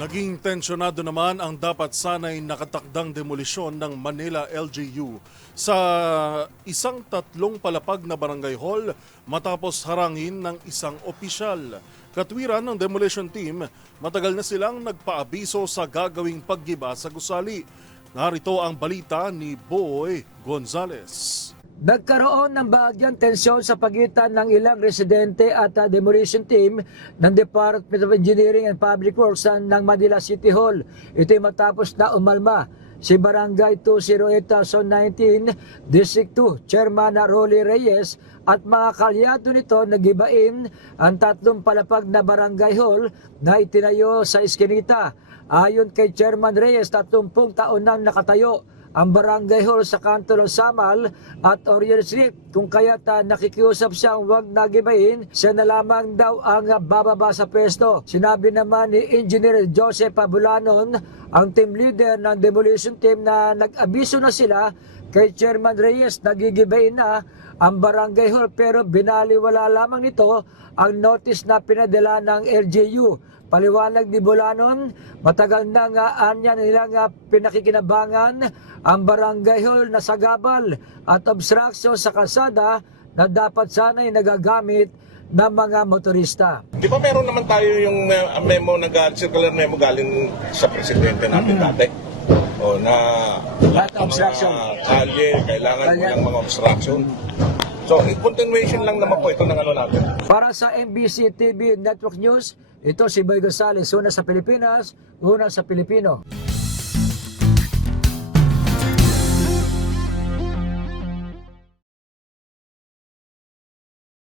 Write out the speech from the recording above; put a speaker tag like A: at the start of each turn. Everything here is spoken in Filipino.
A: Naging tensyonado naman ang dapat sanay nakatakdang demolisyon ng Manila LGU sa isang tatlong palapag na barangay hall matapos harangin ng isang opisyal. Katwiran ng demolition team, matagal na silang nagpaabiso sa gagawing paggiba sa gusali. Narito ang balita ni Boy Gonzales.
B: Nagkaroon ng bahagyang tensyon sa pagitan ng ilang residente at uh, demolition team ng Department of Engineering and Public Works ng Manila City Hall. Ito'y matapos na umalma si Barangay 208-2019 District 2 Chairman na Rolly Reyes at mga kalyado nito nagibain ang tatlong palapag na barangay hall na itinayo sa Eskinita. Ayon kay Chairman Reyes, 30 taon nang nakatayo ang barangay hall sa kanto ng Samal at Oriel Street. Kung kaya't nakikiusap siyang huwag nagibayin, siya na lamang daw ang bababa sa pwesto. Sinabi naman ni Engineer Joseph Abulanon, ang team leader ng demolition team na nag-abiso na sila kay Chairman Reyes, nagigibayin na ang barangay hall pero binaliwala lamang nito ang notice na pinadala ng LGU. Paliwanag ni Bulanon, matagal na nga anya nila nga pinakikinabangan ang barangay hall na sagabal at obstruction sa kalsada na dapat sana'y nagagamit ng mga motorista.
C: Di ba meron naman tayo yung uh, memo, nag circular memo galing sa presidente natin dati? O na
B: Lahat
C: ng
B: obstruction.
C: mga kalye, kailangan
B: Kalye.
C: walang mga obstruction. So, in continuation lang naman po ito ng ano natin.
B: Para sa MBC TV Network News, ito si Boy Gonzales, una sa Pilipinas, una sa Pilipino.